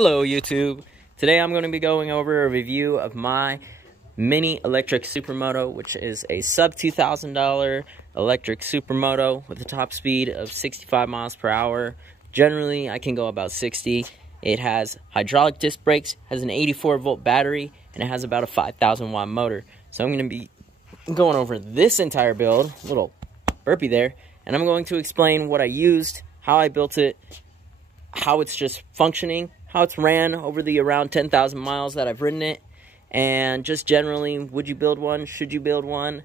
Hello YouTube. Today I'm going to be going over a review of my mini electric Supermoto, which is a sub $2,000 electric Supermoto with a top speed of 65 miles per hour. Generally I can go about 60. It has hydraulic disc brakes, has an 84 volt battery, and it has about a 5,000 watt motor. So I'm going to be going over this entire build, a little burpee there, and I'm going to explain what I used, how I built it, how it's just functioning, how it's ran over the around 10,000 miles that I've ridden it, and just generally, would you build one? Should you build one?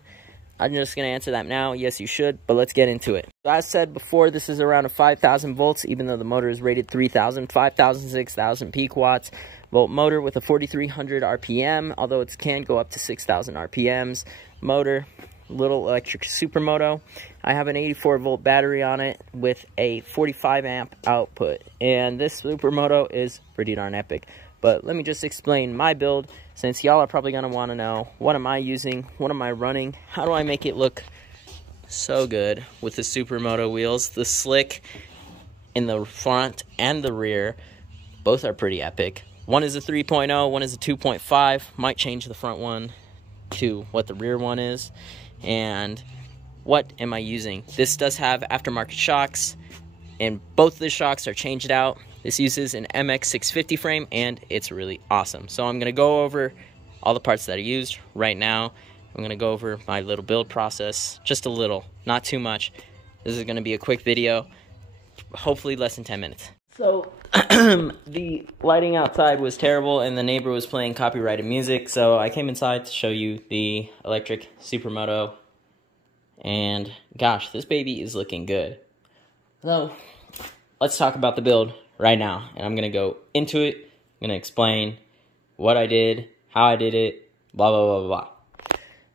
I'm just going to answer that now. Yes, you should, but let's get into it. So as said before, this is around a 5,000 volts, even though the motor is rated 3,000, 5,000, 6,000 peak watts volt motor with a 4,300 RPM, although it can go up to 6,000 RPMs. Motor, little electric Supermoto. I have an 84 volt battery on it with a 45 amp output, and this Supermoto is pretty darn epic. But let me just explain my build, since y'all are probably going to want to know, what am I using, what am I running, how do I make it look so good with the Supermoto wheels. The slick in the front and the rear, both are pretty epic. One is a 3.0, one is a 2.5, might change the front one to what the rear one is. And what am I using? This does have aftermarket shocks, and both the shocks are changed out. This uses an MX650 frame, and it's really awesome. So I'm going to go over all the parts that I used right now. I'm going to go over my little build process, just a little, not too much. This is going to be a quick video, hopefully less than 10 minutes. So the lighting outside was terrible, and the neighbor was playing copyrighted music, so I came inside to show you the electric Supermoto, and gosh, this baby is looking good. So let's talk about the build right now, and I'm going to go into it. I'm going to explain what I did, how I did it, blah, blah, blah, blah.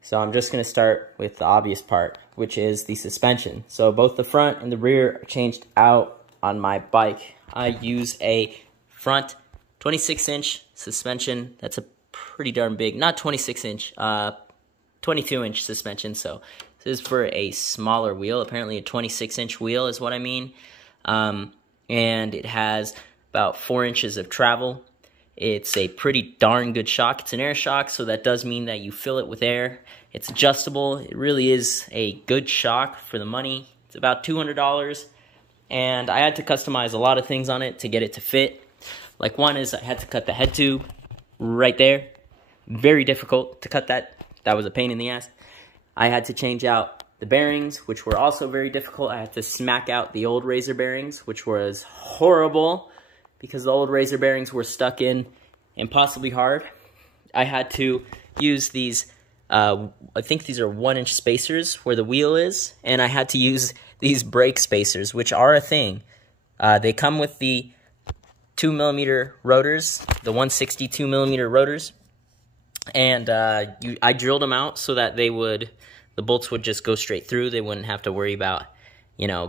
So I'm just going to start with the obvious part, which is the suspension. So both the front and the rear are changed out on my bike. I use a front 26-inch suspension. That's a pretty darn big, not 26-inch, 22-inch suspension. So this is for a smaller wheel. Apparently a 26-inch wheel is what I mean. And it has about 4 inches of travel. It's a pretty darn good shock. It's an air shock, so that does mean that you fill it with air. It's adjustable. It really is a good shock for the money. It's about $200. And I had to customize a lot of things on it to get it to fit. Like, one is I had to cut the head tube right there. Very difficult to cut that. That was a pain in the ass. I had to change out the bearings, which were also very difficult. I had to smack out the old Razor bearings, which was horrible because the old Razor bearings were stuck in impossibly hard. I had to use these, I think these are 1-inch spacers where the wheel is, and I had to use these brake spacers, which are a thing. They come with the 2mm rotors, the 160 2mm rotors, and I drilled them out so that the bolts would just go straight through. They wouldn't have to worry about,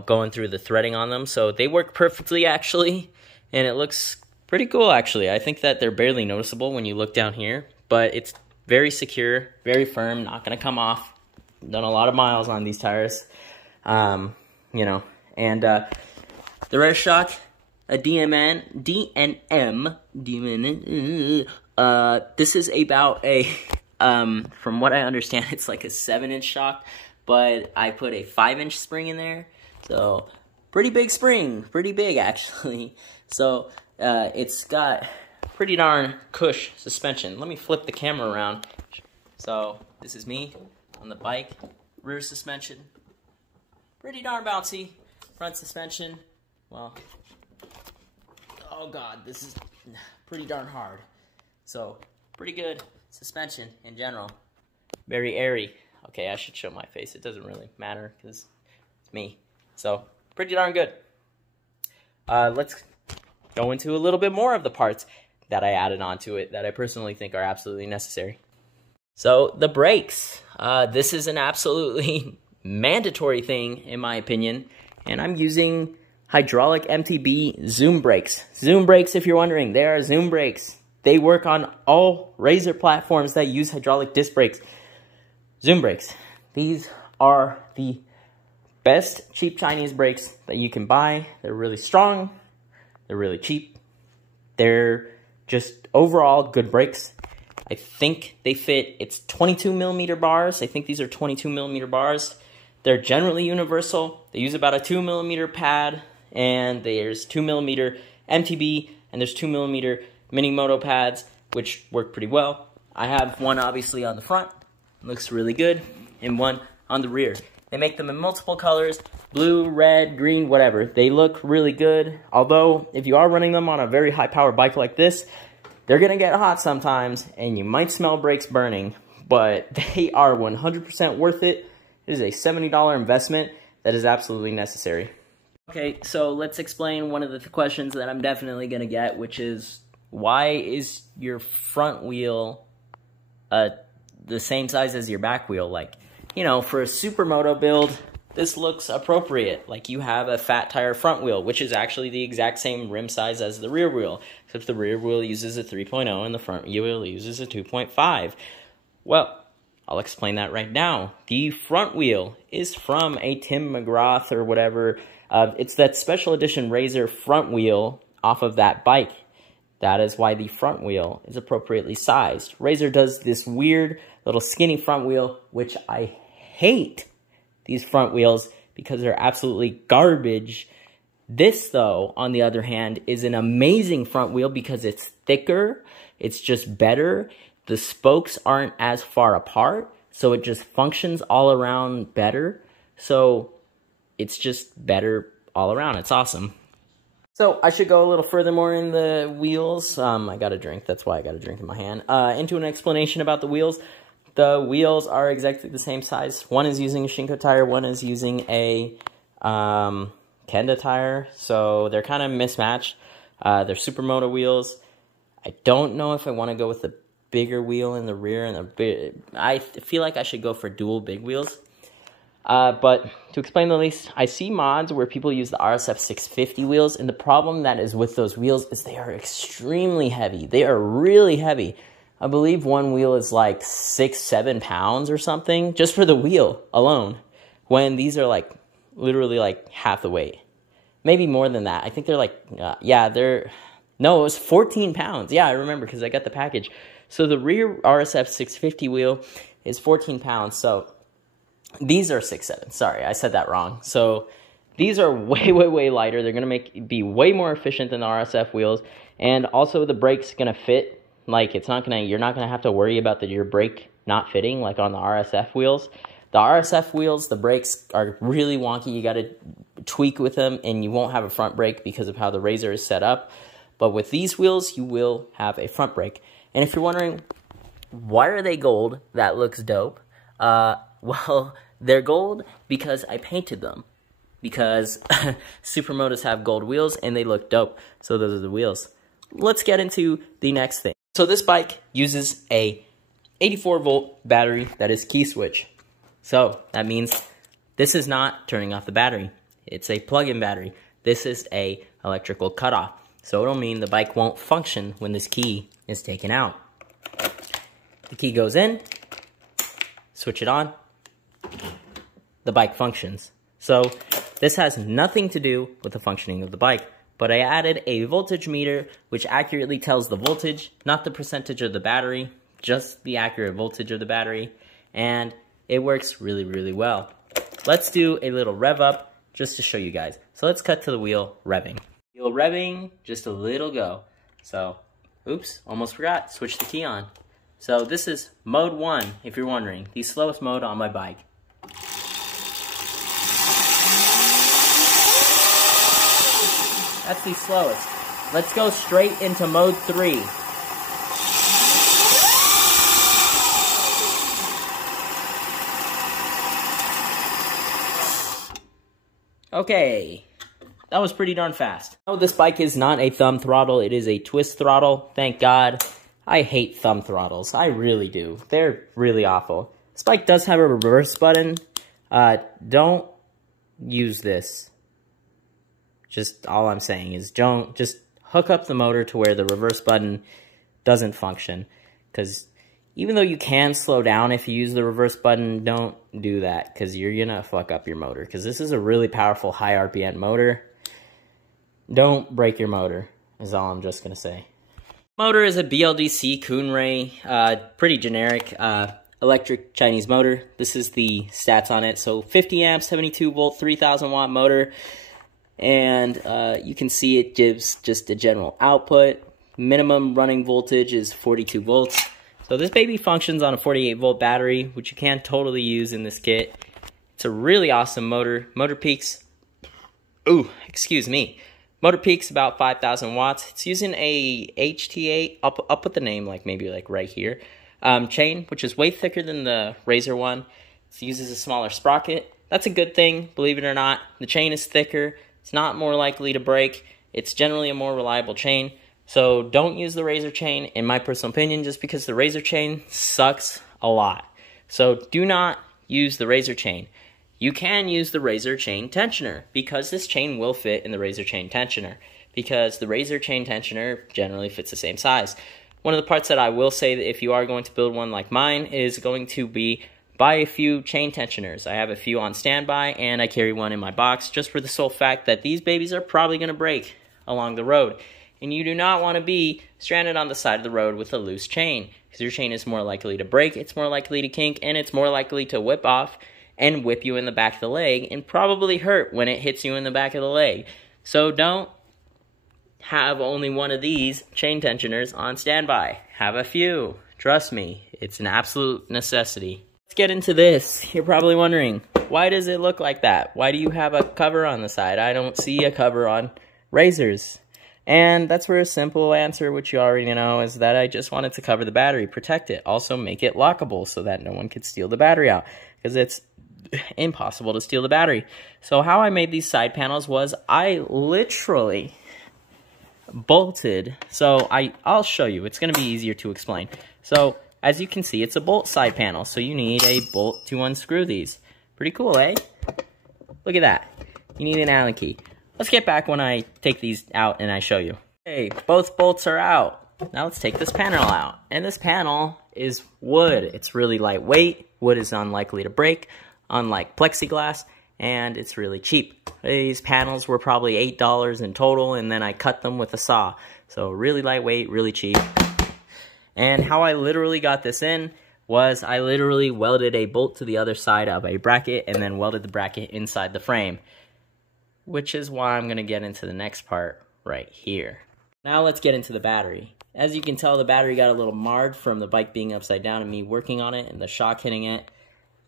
going through the threading on them. So they work perfectly, actually, and it looks pretty cool, actually. I think that they're barely noticeable when you look down here, but it's very secure, very firm, not going to come off. Done a lot of miles on these tires. And the rear shock, a DNM, this is about a, from what I understand, it's like a 7-inch shock, but I put a 5-inch spring in there, so pretty big spring, pretty big actually. So, it's got pretty darn cush suspension. Let me flip the camera around. So, this is me on the bike, rear suspension. Pretty darn bouncy. Front suspension, well, oh god, this is pretty darn hard. So, pretty good suspension in general. Very airy. Okay, I should show my face. It doesn't really matter because it's me. So, pretty darn good. Let's go into a little bit more of the parts that I added onto it that I personally think are absolutely necessary. So, the brakes. This is an absolutely mandatory thing in my opinion, and I'm using hydraulic MTB Zoom brakes. Zoom brakes, if you're wondering, they are Zoom brakes. They work on all Razor platforms that use hydraulic disc brakes. Zoom brakes. These are the best cheap Chinese brakes that you can buy. They're really strong. They're really cheap. They're just overall good brakes. I think they fit, it's 22 millimeter bars. I think these are 22 millimeter bars. They're generally universal. They use about a 2 millimeter pad, and there's 2 millimeter MTB, and there's 2 millimeter mini moto pads, which work pretty well. I have one obviously on the front, looks really good, and one on the rear. They make them in multiple colors, blue, red, green, whatever. They look really good, although if you are running them on a very high power bike like this, they're gonna get hot sometimes, and you might smell brakes burning, but they are 100% worth it. It is a $70 investment that is absolutely necessary. Okay, so let's explain one of the questions that I'm definitely gonna get, which is, why is your front wheel the same size as your back wheel? Like, you know, for a Supermoto build, this looks appropriate. Like, you have a fat tire front wheel, which is actually the exact same rim size as the rear wheel, except the rear wheel uses a 3.0 and the front wheel uses a 2.5. Well, I'll explain that right now. The front wheel is from a Tim McGrath or whatever. It's that special edition Razor front wheel off of that bike. That is why the front wheel is appropriately sized. Razor does this weird little skinny front wheel, which I hate these front wheels because they're absolutely garbage. This, though, on the other hand, is an amazing front wheel because it's thicker, it's just better, the spokes aren't as far apart, so it just functions all around better. So it's just better all around. It's awesome. So I should go a little further more in the wheels. I got a drink. That's why I got a drink in my hand. Into an explanation about the wheels. The wheels are exactly the same size. One is using a Shinko tire. One is using a Kenda tire. So they're kind of mismatched. They're Supermoto wheels. I don't know if I want to go with the bigger wheel in the rear. I feel like I should go for dual big wheels. But to explain the least, I see mods where people use the RSF 650 wheels, and the problem that is with those wheels is they are extremely heavy. They are really heavy. I believe one wheel is like 6-7 pounds or something, just for the wheel alone, when these are like literally like half the weight. Maybe more than that. I think they're like, no, it was 14 pounds. Yeah, I remember because I got the package. So the rear RSF 650 wheel is 14 pounds, so these are 6-7. Sorry, I said that wrong. So these are way, way, way lighter. They're going to be way more efficient than the RSF wheels. And also the brake's going to fit. Like, you're not going to have to worry about your brake not fitting like on the RSF wheels. The RSF wheels, the brakes are really wonky. You got to tweak with them, and you won't have a front brake because of how the Razor is set up. But with these wheels, you will have a front brake. And if you're wondering, why are they gold? That looks dope. Well, they're gold because I painted them. Because Supermotos have gold wheels and they look dope. So those are the wheels. Let's get into the next thing. So this bike uses a 84-volt battery that is key switch. So that means this is not turning off the battery. It's a plug-in battery. This is a electrical cutoff. So it'll mean the bike won't function when this key is taken out. The key goes in, switch it on, the bike functions. So this has nothing to do with the functioning of the bike, but I added a voltage meter which accurately tells the voltage, not the percentage of the battery, just the accurate voltage of the battery, and it works really, really well. Let's do a little rev up just to show you guys. So let's cut to the wheel revving. Wheel revving, just a little go. So, oops, almost forgot, switch the key on. So this is mode 1, if you're wondering, the slowest mode on my bike. That's the slowest. Let's go straight into mode 3. Okay, that was pretty darn fast. Oh, this bike is not a thumb throttle, it is a twist throttle, thank God. I hate thumb throttles, I really do. They're really awful. This bike does have a reverse button. Don't use this. Just all I'm saying is just hook up the motor to where the reverse button doesn't function. Because even though you can slow down if you use the reverse button, don't do that. Because you're going to fuck up your motor. Because this is a really powerful high RPM motor. Don't break your motor, is all I'm just going to say. Motor is a BLDC Kunray, pretty generic electric Chinese motor. This is the stats on it. So 50 amp, 72 volt, 3000 watt motor. And you can see it gives just a general output. Minimum running voltage is 42 volts. So this baby functions on a 48 volt battery, which you can totally use in this kit. It's a really awesome motor. Motor peaks, Motor peaks about 5,000 watts. It's using a HT8, I'll put the name maybe right here, chain, which is way thicker than the Razor one. It uses a smaller sprocket. That's a good thing, believe it or not. The chain is thicker. It's not more likely to break. It's generally a more reliable chain. So don't use the Razor chain, in my personal opinion, just because the Razor chain sucks a lot. So do not use the Razor chain. You can use the Razor chain tensioner, because this chain will fit in the Razor chain tensioner, because the Razor chain tensioner generally fits the same size. One of the parts that I will say that if you are going to build one like mine is going to be buy a few chain tensioners. I have a few on standby, and I carry one in my box just for the sole fact that these babies are probably going to break along the road. And you do not want to be stranded on the side of the road with a loose chain, because your chain is more likely to break, it's more likely to kink, and it's more likely to whip off and whip you in the back of the leg and probably hurt when it hits you in the back of the leg. So don't have only one of these chain tensioners on standby. Have a few. Trust me, it's an absolute necessity. Let's get into this. You're probably wondering, why does it look like that? Why do you have a cover on the side? I don't see a cover on Razors. And that's for a simple answer, which you already know, is that I just wanted to cover the battery, protect it, also make it lockable so that no one could steal the battery out, because it's impossible to steal the battery. So how I made these side panels was I literally bolted, so I'll show you, it's going to be easier to explain. So as you can see, it's a bolt side panel, so you need a bolt to unscrew these. Pretty cool, eh? Look at that. You need an Allen key. Let's get back when I take these out and I show you. Okay, both bolts are out. Now let's take this panel out. And this panel is wood. It's really lightweight. Wood is unlikely to break, unlike plexiglass, and it's really cheap. These panels were probably $8 in total, and then I cut them with a saw. So really lightweight, really cheap. And how I literally got this in was I literally welded a bolt to the other side of a bracket and then welded the bracket inside the frame, which is why I'm going to get into the next part right here. Now let's get into the battery. As you can tell, the battery got a little marred from the bike being upside down and me working on it and the shock hitting it.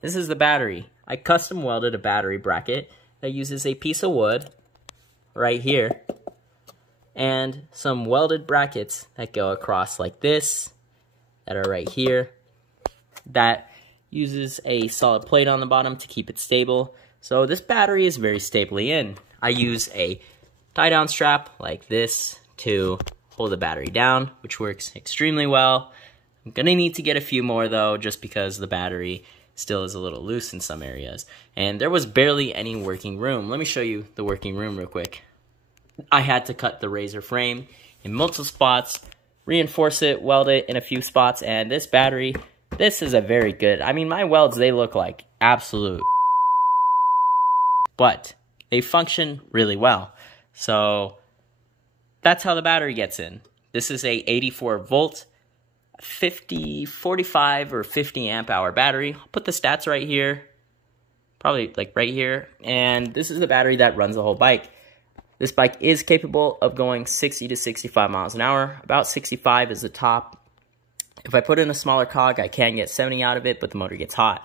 This is the battery. I custom welded a battery bracket that uses a piece of wood right here and some welded brackets that go across like this, that are right here, that uses a solid plate on the bottom to keep it stable. So this battery is very stably in. I use a tie-down strap like this to hold the battery down, which works extremely well. I'm gonna need to get a few more though, just because the battery still is a little loose in some areas. And there was barely any working room. Let me show you the working room real quick. I had to cut the Razor frame in multiple spots, reinforce it, weld it in a few spots, and this battery, this is a very good, I mean, my welds, they look like absolute, but they function really well. So that's how the battery gets in. This is a 84 volt, 45 or 50 amp hour battery. I'll put the stats right here, probably right here. And this is the battery that runs the whole bike. This bike is capable of going 60 to 65 miles an hour. About 65 is the top. If I put in a smaller cog, I can get 70 out of it, but the motor gets hot.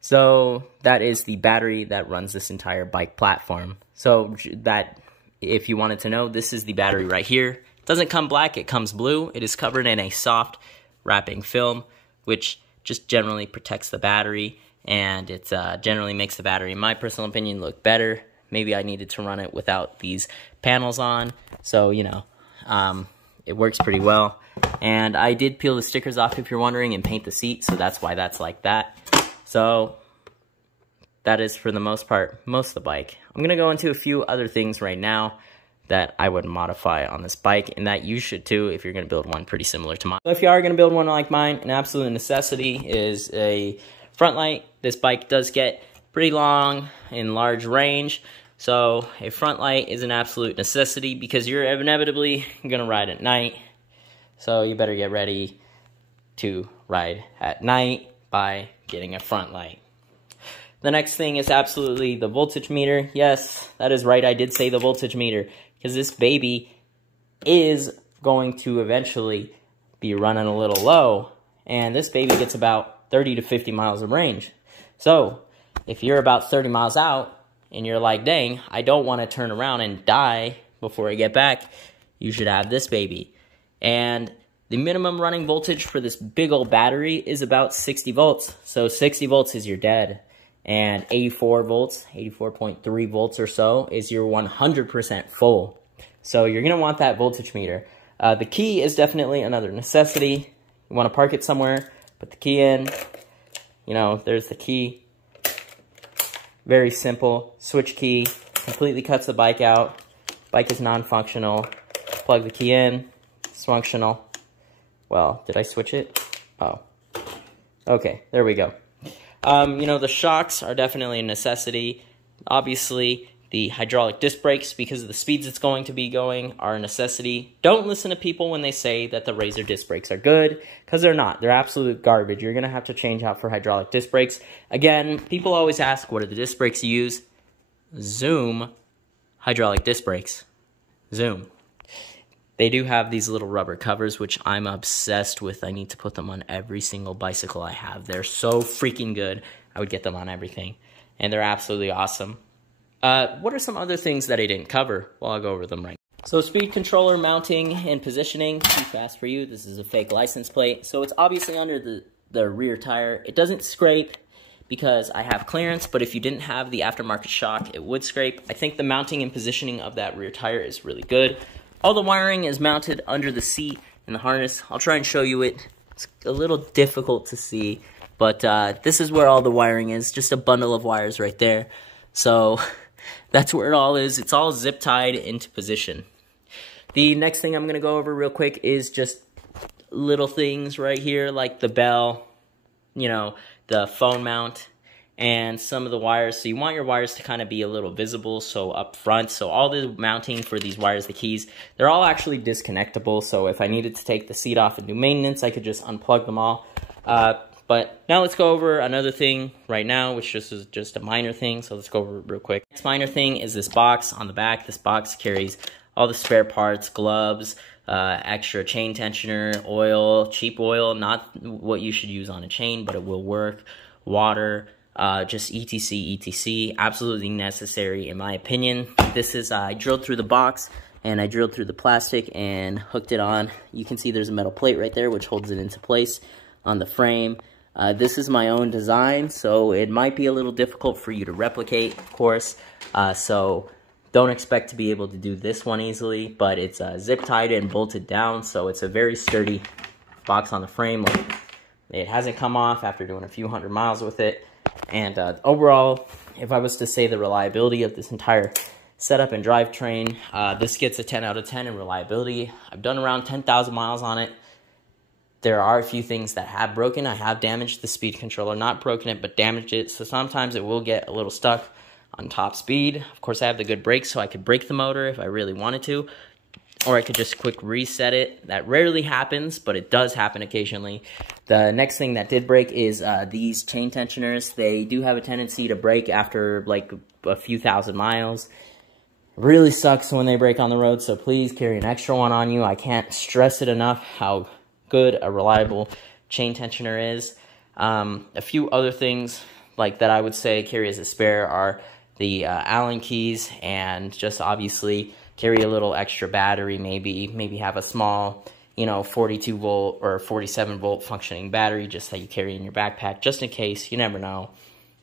So that is the battery that runs this entire bike platform. So that, if you wanted to know, this is the battery right here. It doesn't come black, it comes blue. It is covered in a soft wrapping film, which just generally protects the battery, and it generally makes the battery, in my personal opinion, look better. Maybe I needed to run it without these panels on, so, you know, it works pretty well. And I did peel the stickers off, if you're wondering, and paint the seat, so that's why that's like that. So that is, for the most part, most of the bike. I'm going to go into a few other things right now that I would modify on this bike, and that you should too if you're going to build one pretty similar to mine. So if you are going to build one like mine, an absolute necessity is a front light. This bike does get pretty long in large range, so a front light is an absolute necessity because you're inevitably going to ride at night. So you better get ready to ride at night by getting a front light. The next thing is absolutely the voltage meter. Yes, that is right, I did say the voltage meter, because this baby is going to eventually be running a little low, and this baby gets about 30 to 50 miles of range. So if you're about 30 miles out and you're like, dang, I don't want to turn around and die before I get back, you should have this baby. And the minimum running voltage for this big old battery is about 60 volts. So 60 volts is your dead. And 84 volts, 84.3 volts or so is your 100% full. So you're going to want that voltage meter. The key is definitely another necessity. You want to park it somewhere, put the key in. You know, there's the key. Very simple. Switch key. Completely cuts the bike out. Bike is non-functional. Plug the key in. It's functional. Well, did I switch it? Oh. Okay, there we go. You know, the shocks are definitely a necessity. Obviously, the hydraulic disc brakes, because of the speeds it's going to be going, are a necessity. Don't listen to people when they say that the Razor disc brakes are good, because they're not. They're absolute garbage. You're going to have to change out for hydraulic disc brakes. Again, people always ask, what are the disc brakes you use? Zoom hydraulic disc brakes. Zoom. They do have these little rubber covers, which I'm obsessed with. I need to put them on every single bicycle I have. They're so freaking good. I would get them on everything. And they're absolutely awesome. What are some other things that I didn't cover? Well, I'll go over them right now. So speed controller mounting and positioning. Too fast for you. This is a fake license plate. So it's obviously under the rear tire. It doesn't scrape because I have clearance, but if you didn't have the aftermarket shock, it would scrape. I think the mounting and positioning of that rear tire is really good. All the wiring is mounted under the seat and the harness. I'll try and show you it. It's a little difficult to see, but this is where all the wiring is. Just a bundle of wires right there. So that's where it all is. It's all zip tied into position. The next thing I'm going to go over real quick is just little things right here, like the bell, you know, the phone mount, and some of the wires. So you want your wires to kind of be a little visible, so up front. So all the mounting for these wires, the keys, they're all actually disconnectable. So if I needed to take the seat off and do maintenance, I could just unplug them all. But now let's go over another thing right now, which is just a minor thing. So let's go over it real quick. Next minor thing is this box on the back. This box carries all the spare parts, gloves, extra chain tensioner, oil, cheap oil, not what you should use on a chain, but it will work, water, just etc, absolutely necessary in my opinion. This is, I drilled through the box and I drilled through the plastic and hooked it on. You can see there's a metal plate right there which holds it into place on the frame. This is my own design, so it might be a little difficult for you to replicate, of course, so don't expect to be able to do this one easily, but it's zip tied and bolted down, so it's a very sturdy box on the frame. It hasn't come off after doing a few hundred miles with it. And overall, if I was to say the reliability of this entire setup and drivetrain, this gets a 10 out of 10 in reliability. I've done around 10,000 miles on it. There are a few things that have broken. I have damaged the speed controller, not broken it, but damaged it. So sometimes it will get a little stuck on top speed. Of course, I have the good brakes, so I could brake the motor if I really wanted to. Or I could just quick reset it. That rarely happens, but it does happen occasionally. The next thing that did break is these chain tensioners. They do have a tendency to break after like a few thousand miles. It really sucks when they break on the road, so please carry an extra one on you. I can't stress it enough how good a reliable chain tensioner is. A few other things like that I would say carry as a spare are the Allen keys, and just obviously carry a little extra battery, maybe have a small, you know, 42 volt or 47 volt functioning battery just that you carry in your backpack, just in case. You never know,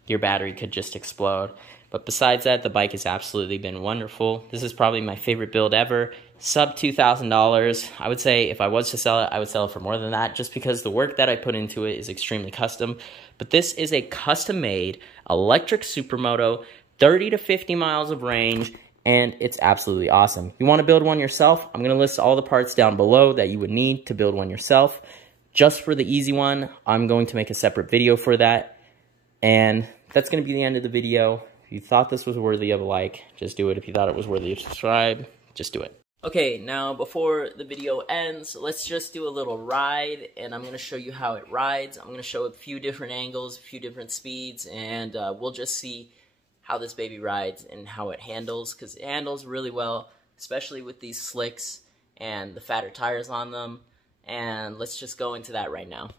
your battery could just explode. But besides that, the bike has absolutely been wonderful. This is probably my favorite build ever. Sub $2,000. I would say if I was to sell it, I would sell it for more than that, just because the work that I put into it is extremely custom. But this is a custom-made electric Supermoto, 30 to 50 miles of range, and it's absolutely awesome. You want to build one yourself? I'm going to list all the parts down below that you would need to build one yourself. Just for the easy one, I'm going to make a separate video for that. And that's going to be the end of the video. If you thought this was worthy of a like, just do it. If you thought it was worthy of subscribe, just do it. Okay, now before the video ends, let's just do a little ride, and I'm going to show you how it rides. I'm going to show a few different angles, a few different speeds, and we'll just see how this baby rides and how it handles, because it handles really well, especially with these slicks and the fatter tires on them. And let's just go into that right now.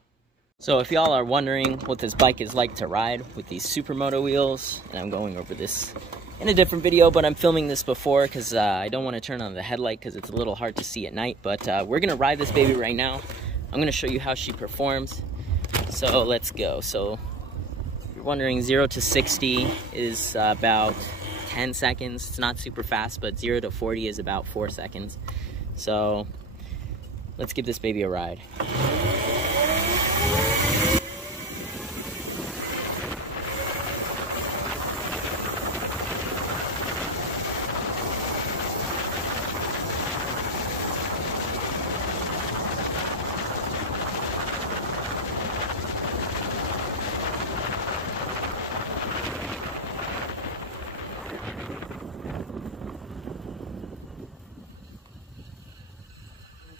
So if y'all are wondering what this bike is like to ride with these Supermoto wheels, and I'm going over this in a different video, but I'm filming this before because I don't want to turn on the headlight because it's a little hard to see at night. But we're going to ride this baby right now. I'm going to show you how she performs. So let's go. So if you're wondering, 0 to 60 is about 10 seconds. It's not super fast, but 0 to 40 is about 4 seconds. So let's give this baby a ride.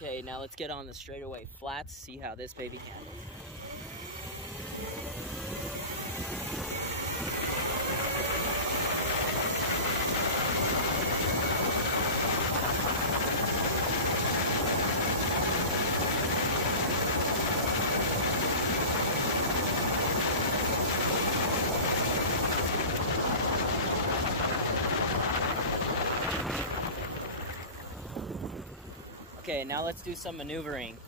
Okay, now let's get on the straightaway flats, see how this baby handles. Okay, now let's do some maneuvering.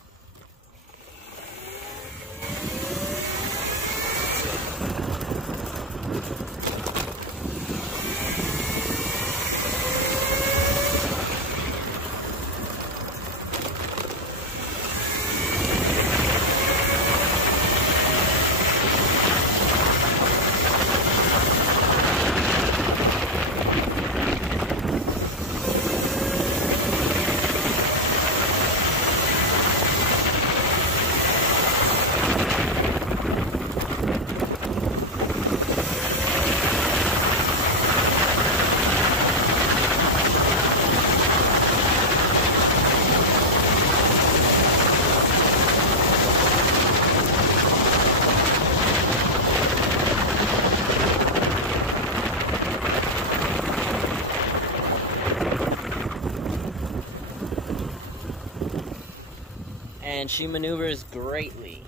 And she maneuvers greatly.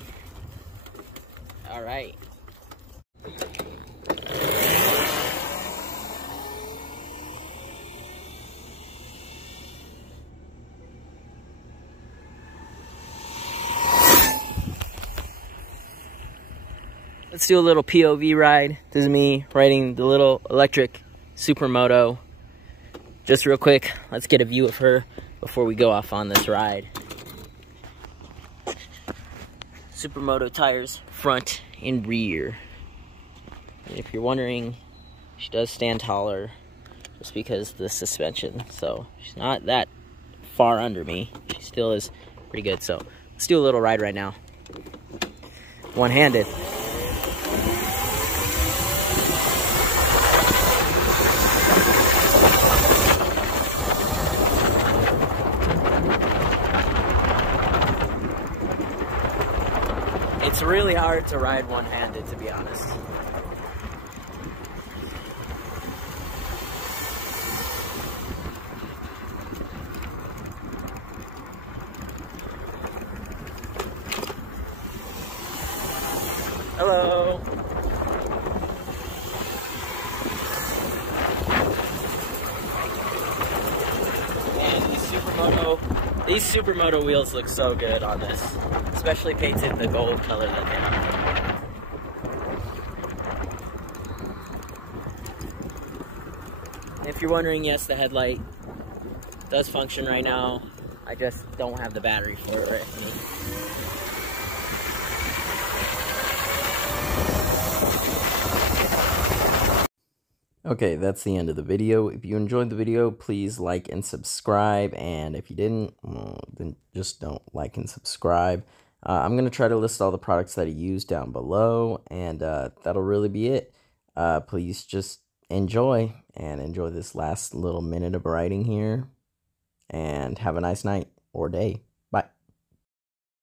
All right. Let's do a little POV ride. This is me riding the little electric Supermoto. Just real quick, let's get a view of her before we go off on this ride. Supermoto tires, front and rear. And if you're wondering, she does stand taller just because of the suspension. So she's not that far under me. She still is pretty good. So let's do a little ride right now. One-handed. It's really hard to ride one-handed, to be honest. Hello. And these Supermoto wheels look so good on this, especially painted the gold color that they are. If you're wondering, yes, the headlight does function right now. I just don't have the battery for it right now. Okay, that's the end of the video. If you enjoyed the video, please like and subscribe. And if you didn't, well, then just don't like and subscribe. I'm going to try to list all the products that I use down below. And that'll really be it. Please just enjoy this last little minute of riding here. and have a nice night or day.